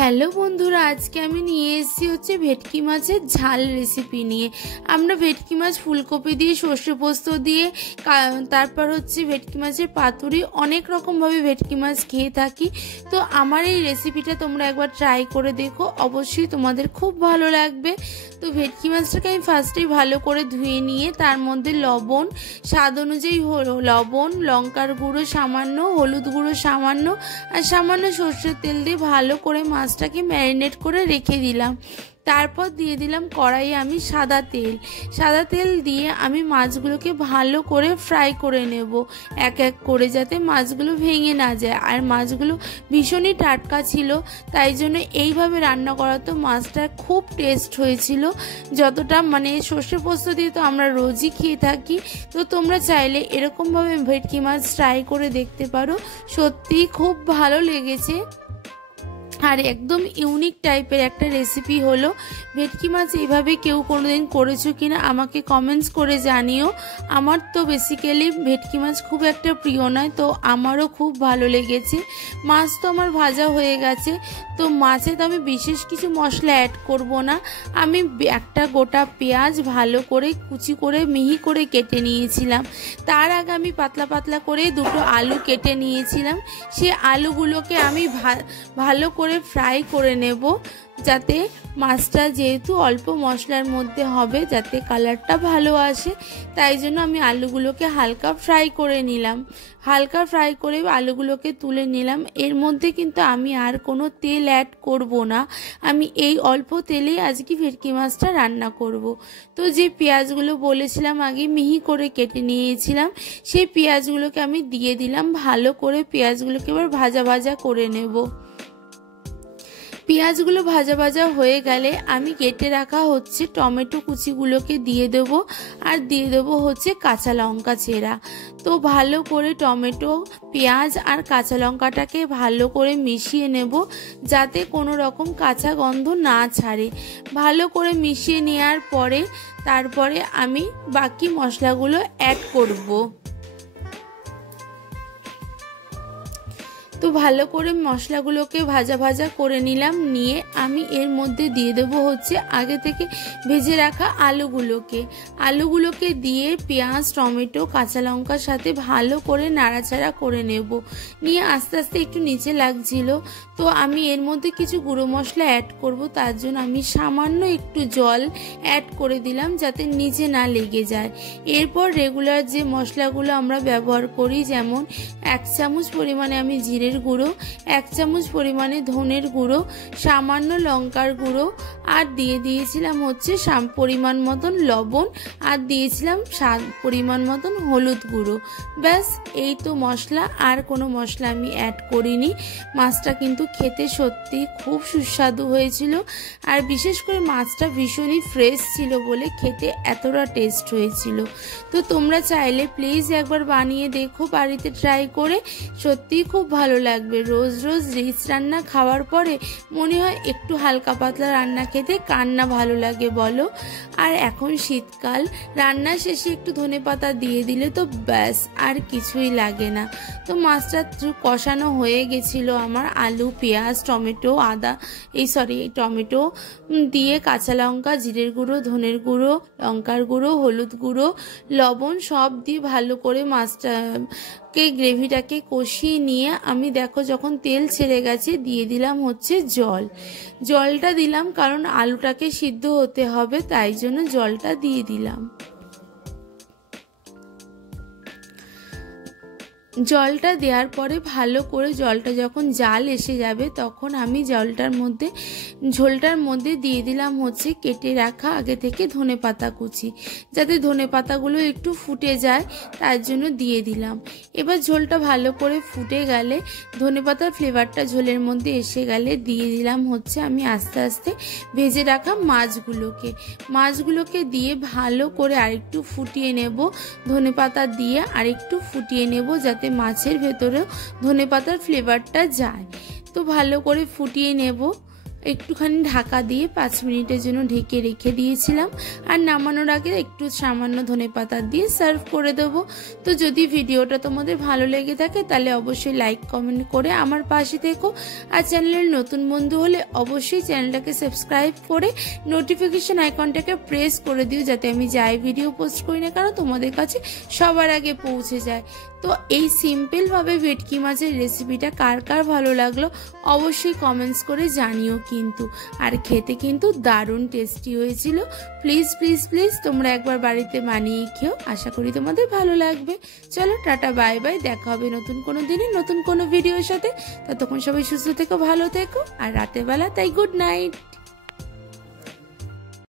Hello বন্ধুরা, আজকে আমি নিয়ে এসেছি হচ্ছে ভেটকি মাছের ঝাল রেসিপি নিয়ে। আমরা ভেটকি মাছ ফুলকপি দিয়ে, সর্ষে পোস্ত দিয়ে, তারপর হচ্ছে ভেটকি মাছের পাতুরি, অনেক রকমভাবে ভেটকি মাছ খেয়ে থাকি। তো আমার এই রেসিপিটা তোমরা একবার ট্রাই করে দেখো, অবশ্যই তোমাদের খুব ভালো লাগবে। তো ভেটকি মাছটাকে আমি ফার্স্টেই ভালো করে ধুয়ে নিয়ে তার মধ্যে লবণ, স্বাদ অনুযায়ী লবণ, লঙ্কার গুঁড়ো সামান্য, হলুদ গুঁড়ো সামান্য আর সামান্য সর্ষের তেল দিয়ে ভালো করে মাছটাকে ম্যারিনেট করে রেখে দিলাম। তারপর দিয়ে দিলাম কড়াইয়ে আমি সাদা তেল দিয়ে আমি মাছগুলোকে ভালো করে ফ্রাই করে নেব, এক এক করে, যাতে মাছগুলো ভেঙে না যায়। আর মাছগুলো ভীষণই টাটকা ছিল, তাই জন্য এইভাবে রান্না করা তো মাছটা খুব টেস্ট হয়েছিল। যতটা সর্ষে পোস্ত দিয়ে তো আমরা রোজই খেয়ে থাকি, তো তোমরা চাইলে এরকমভাবে ভেটকি মাছ ট্রাই করে দেখতে পারো, সত্যিই খুব ভালো লেগেছে। আর একদম ইউনিক টাইপের একটা রেসিপি হলো। ভেটকি মাছ এইভাবে কেউ কোনোদিন করেছো কিনা আমাকে কমেন্টস করে জানিও। আমার তো বেসিক্যালি ভেটকি মাছ খুব একটা প্রিয় নয়, তো আমারও খুব ভালো লেগেছে। মাছ তো আমার ভাজা হয়ে গেছে, তো মাছে তো আমি বিশেষ কিছু মশলা অ্যাড করব না। আমি একটা গোটা পেঁয়াজ ভালো করে কুচি করে মিহি করে কেটে নিয়েছিলাম। তার আগে আমি পাতলা পাতলা করে দুটো আলু কেটে নিয়েছিলাম। সেই আলুগুলোকে আমি ভালো করে ফ্রাই করে নেব, যাতে মাছটা যেহেতু অল্প মশলার মধ্যে হবে, যাতে কালারটা ভালো আসে, তাই জন্য আমি আলুগুলোকে হালকা ফ্রাই করে নিলাম। হালকা ফ্রাই করে আলুগুলোকে তুলে নিলাম। এর মধ্যে কিন্তু আমি আর কোনো তেল অ্যাড করব না, আমি এই অল্প তেলেই আজকে ভেটকি মাছটা রান্না করব। তো যে পেঁয়াজগুলো বলেছিলাম আগে মিহি করে কেটে নিয়েছিলাম, সেই পেঁয়াজগুলোকে আমি দিয়ে দিলাম। ভালো করে পেঁয়াজগুলোকে এবার ভাজা ভাজা করে নেব। পেঁয়াজগুলো ভাজা ভাজা হয়ে গেলে আমি কেটে রাখা হচ্ছে টমেটো কুচিগুলোকে দিয়ে দেব, আর দিয়ে দেবো হচ্ছে কাঁচা লঙ্কা চেরা। তো ভালো করে টমেটো, পেঁয়াজ আর কাঁচা লঙ্কাটাকে ভালো করে মিশিয়ে নেব, যাতে কোনো রকম কাঁচা গন্ধ না ছাড়ে। ভালো করে মিশিয়ে নেওয়ার পরে তারপরে আমি বাকি মশলাগুলো অ্যাড করব। তো ভালো করে মশলাগুলোকে ভাজা ভাজা করে নিলাম। নিয়ে আমি এর মধ্যে দিয়ে দেবো হচ্ছে আগে থেকে ভেজে রাখা আলুগুলোকে দিয়ে পেঁয়াজ, টমেটো, কাঁচা লঙ্কার সাথে ভালো করে নাড়াচাড়া করে নেব। নিয়ে আস্তে আস্তে একটু নিচে লাগছিল, তো আমি এর মধ্যে কিছু গুঁড়ো মশলা অ্যাড করব। তার জন্য আমি সামান্য একটু জল অ্যাড করে দিলাম, যাতে নিচে না লেগে যায়। এরপর রেগুলার যে মশলাগুলো আমরা ব্যবহার করি, যেমন 1 চামচ পরিমাণে আমি জিরে গুঁড়ো, 1 চামচ পরিমাণে ধনের গুঁড়ো, সামান্য লঙ্কার গুঁড়ো, আর দিয়ে দিয়েছিলাম হচ্ছে পরিমাণ মতন লবণ, আর দিয়েছিলাম পরিমাণ মতন হলুদ গুঁড়ো। ব্যাস, এই তো মশলা, আর কোনো মশলা আমি অ্যাড করিনি। মাছটা কিন্তু খেতে সত্যি খুব সুস্বাদু হয়েছিল, আর বিশেষ করে মাছটা ভীষণই ফ্রেশ ছিল বলে খেতে এতটা টেস্ট হয়েছিল। তো তোমরা চাইলে প্লিজ একবার বানিয়ে দেখো বাড়িতে ট্রাই করে, সত্যিই খুব ভালো লাগবে। রোজ রোজ রিচ রান্না খাওয়ার পরে মনে হয় একটু হালকা পাতলা রান্না খেতে কার না ভালো লাগে বলো। আর এখন শীতকাল, রান্না শেষে একটু ধনেপাতা দিয়ে দিলে তো ব্যাস, আর কিছুই লাগে না। তো মাছটা কষানো হয়ে গেছিলো আমার, আলু, পেঁয়াজ, টমেটো, টমেটো দিয়ে কাঁচা লঙ্কা, জিরের গুঁড়ো, ধনের গুঁড়ো, লঙ্কার গুঁড়ো, হলুদ গুঁড়ো, লবণ সব দিয়ে ভালো করে গ্রেভিটাকে কষিয়ে নিয়ে আমি দেখো যখন তেল ছেড়ে গেছে দিয়ে দিলাম হচ্ছে জলটা দিলাম, কারণ আলুটাকে সিদ্ধ হতে হবে, তাই জন্য জলটা দিয়ে দিলাম। জলটা দেওয়ার পরে ভালো করে জলটা যখন জাল এসে যাবে, তখন আমি ঝোলটার মধ্যে দিয়ে দিলাম হচ্ছে কেটে রাখা আগে থেকে ধনেপাতা কুচি, যাতে ধনেপাতাগুলো একটু ফুটে যায়, তার জন্য দিয়ে দিলাম। এবার ঝোলটা ভালো করে ফুটে গেলে, ধনেপাতার ফ্লেভারটা ঝোলের মধ্যে এসে গেলে দিয়ে দিলাম হচ্ছে আমি আস্তে আস্তে ভেজে রাখা মাছগুলোকে দিয়ে ভালো করে আরেকটু ফুটিয়ে নেব। ধনেপাতা দিয়ে আরেকটু ফুটিয়ে নেব, যাতে মাছের ভেতরেও ধনেপাতার ফ্লেভারটা যায়। তো ভালো করে ফুটিয়ে নেব। একটুখানি ঢাকা দিয়ে 5 মিনিটের জন্য ঢেকে রেখে দিয়েছিলাম। আর নামানোর আগে একটু সামান্য ধনেপাতা দিয়ে সার্ভ করে দেবো। তো যদি ভিডিওটা তোমাদের ভালো লেগে থাকে তাহলে অবশ্যই লাইক কমেন্ট করে আমার পাশে থেকো। আর চ্যানেলের নতুন বন্ধু হলে অবশ্যই চ্যানেলটাকে সাবস্ক্রাইব করে নোটিফিকেশন আইকনটাকে প্রেস করে দিও, যাতে আমি যাই ভিডিও পোস্ট করি না কেন তোমাদের কাছে সবার আগে পৌঁছে যায়। তো এই সিম্পলভাবে ভেটকি মাছের রেসিপিটা কার কার ভালো লাগলো অবশ্যই কমেন্টস করে জানিও কিন্তু। আর খেতে কিন্তু দারুণ টেস্টি হয়েছিল। প্লিজ প্লিজ প্লিজ তোমরা একবার বাড়িতে বানিয়ে খেও, আশা করি তোমাদের ভালো লাগবে। চলো টাটা বাই বাই, দেখা হবে নতুন কোনো দিনে নতুন কোনো ভিডিওর সাথে। ততক্ষণ সবাই সুস্থ থেকো, ভালো থেকো, আর রাতের বেলা তাই গুড নাইট।